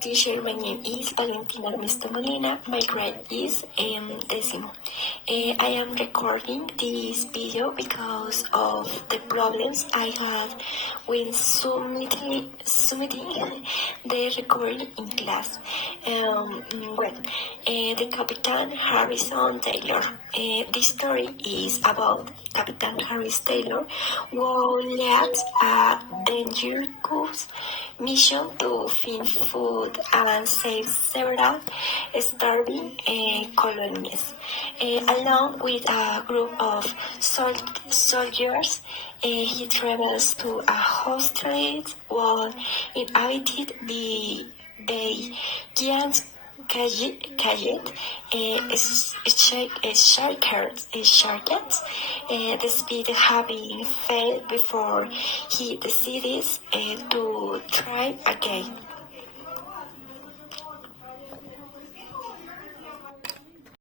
teacher. My name is Valentina Ernesto Molina. My grade is décimo. I am recording this video because of the problems I had when submitting the recording in class. The Captain Harrison Taylor. This story is about Captain Harrison Taylor, who led a dangerous mission to find food and save several starving colonies. Along with a group of soldiers, he travels to a hostile world inhabited by giant Kayet sharks, despite having failed before he decides to try again.